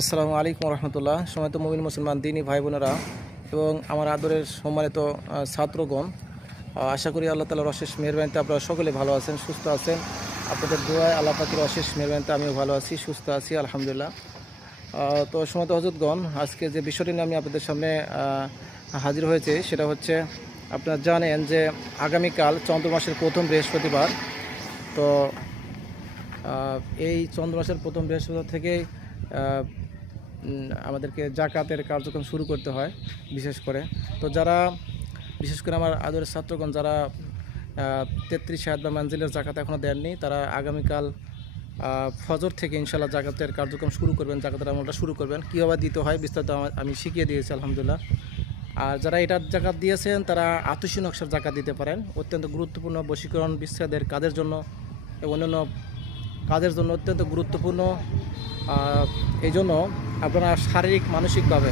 আসসালামু আলাইকুম রহমতুল্লাহ। সময়ত মুমিন মুসলমান দিনী ভাই বোনেরা এবং আমার আদরের সম্মানিত ছাত্রগণ, আশা করি আল্লাহ তাআলার অশেষ মেহেরবানিতে আপনারা সকলে ভালো আছেন, সুস্থ আছেন। আপনাদের দোয়ায় আল্লাহ পাকের অশেষ মেহেরবানিতে আমিও ভালো আছি, সুস্থ আছি আলহামদুলিল্লাহ। তো সময়ত হযরতগণ, আজকে যে বিষয়টি নিয়ে আমি আপনাদের সামনে হাজির হয়েছে সেটা হচ্ছে, আপনারা জানেন যে আগামীকাল চন্দ্র মাসের প্রথম বৃহস্পতিবার। তো এই চন্দ্র মাসের প্রথম বৃহস্পতিবার থেকেই আমাদেরকে জাকাতের কার্যক্রম শুরু করতে হয় বিশেষ করে। তো যারা বিশেষ করে আমার আদরের ছাত্রগণ যারা 33 শাহাদ বা মানজিলের জাকাত এখনও দেননি, তারা আগামীকাল ফজর থেকে ইনশাল্লাহ জাকাতের কার্যক্রম শুরু করবেন, জাকাতের আমলটা শুরু করবেন। কীভাবে দিতে হয় বিস্তারিত আমি শিখিয়ে দিয়েছি আলহামদুলিল্লাহ। আর যারা এটার জাকাত দিয়েছেন তারা আতশী নকশার জাকাত দিতে পারেন। অত্যন্ত গুরুত্বপূর্ণ বশীকরণ বিচ্ছেদের কাজের জন্য এবং অন্যান্য কাজের জন্য অত্যন্ত গুরুত্বপূর্ণ। এই জন্য আপনারা শারীরিক মানসিকভাবে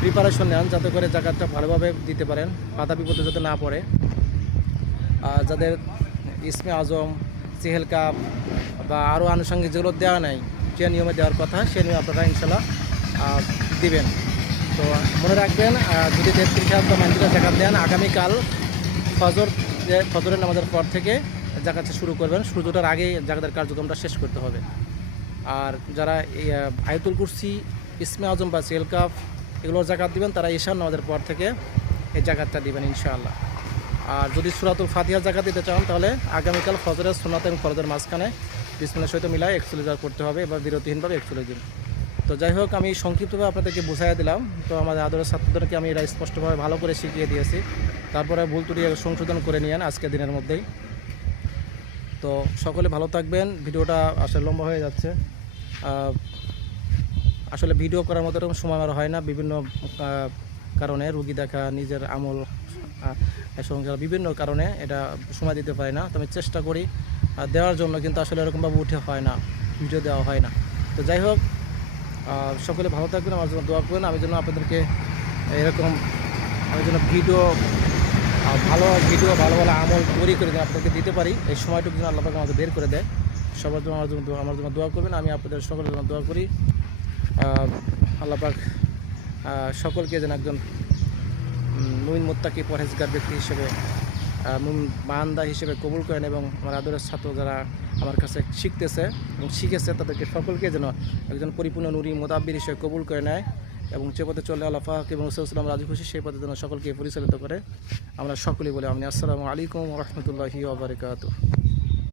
প্রিপারেশন নেন যাতে করে জাকাতটা ভালোভাবে দিতে পারেন, বাধা বিপদে যাতে না পড়ে। যাদের ইসমে আজম, চেহেল কাপ বা আরও আনুষঙ্গিক যেগুলো দেওয়া নাই, যে নিয়মে দেওয়ার কথা সে নিয়মে আপনারা ইনশাল্লাহ দিবেন। তো মনে রাখবেন, যদি 33,000 বা মানজিলের জাকাত দেন, আগামীকাল ফজরের নামাজের পর থেকে জাকাতটা শুরু করবেন। সূর্যটার আগেই জাকাতের কার্যক্রমটা শেষ করতে হবে। আর যারা আয়াতুল কুরসি, ইসমে আজম বা চেহেল কাপ এগুলোর জাকাত দিবেন, তারা ঈশার নামাজের পর থেকে এই জাকাতটা দিবেন ইনশাআল্লাহ। আর যদি সূরাতুল ফাতিহার জাকাত দিতে চান তাহলে আগামীকাল ফজরের সুন্নাত এবং ফরজের মাঝখানে বিসমিল্লাহর সহিত মিলায় 41 বার করতে হবে, এবার বিরতিহীনভাবে 41 দিন। তো যাই হোক, আমি সংক্ষিপ্তভাবে আপনাদেরকে বুঝাই দিলাম। তো আমাদের আদরের ছাত্রদেরকে আমি এটা স্পষ্টভাবে ভালো করে শিখিয়ে দিয়েছি। তারপরে ভুল ত্রুটি সংশোধন করে নিয়েন আজকের দিনের মধ্যেই। তো সকলে ভালো থাকবেন। ভিডিওটা আসলে লম্বা হয়ে যাচ্ছে। আসলে ভিডিও করার মতো এরকম সময় আমার হয় না, বিভিন্ন কারণে, রুগী দেখা, নিজের আমল, সংসার, বিভিন্ন কারণে এটা সময় দিতে পারি না। তো আমি চেষ্টা করি দেওয়ার জন্য, কিন্তু আসলে এরকমভাবে উঠে হয় না, ভিডিও দেওয়া হয় না। তো যাই হোক, সকলে ভালো থাকবেন, আমার জন্য দোয়া করবেন। আমি যেন আপনাদেরকে এরকম ভালো ভালো আমল তৈরি করে আপনাদেরকে দিতে পারি, এই সময়টুকু যেন আল্লাহ পাক আমাদের বের করে দেয়। সবার জন্য আমার জন্য দোয়া করবেন। আমি আপনাদের সকলের জন্য দোয়া করি। আল্লাহ পাক সকলকে যেন একজন মুমিন মুত্তাকি পরহেজগার ব্যক্তি হিসেবে, বান্দা হিসেবে কবুল করেন, এবং আমার আদরের ছাত্র যারা আমার কাছে শিখতেছে এবং শিখেছে তাদেরকে সকলকে যেন একজন পরিপূর্ণ নুরি মোতাব্বির হিসেবে কবুল করে নেয়, এবং যে পথে চলে আল্লাহ পাক এবং রাসূলুল্লাহ রাজি খুশি সেই পথে যেন সকলকে পরিচালিত করে। আমরা সকলেই বলে আমিন। আসসালামু আলাইকুম ওয়া রাহমাতুল্লাহি ওয়া বারাকাতুহু।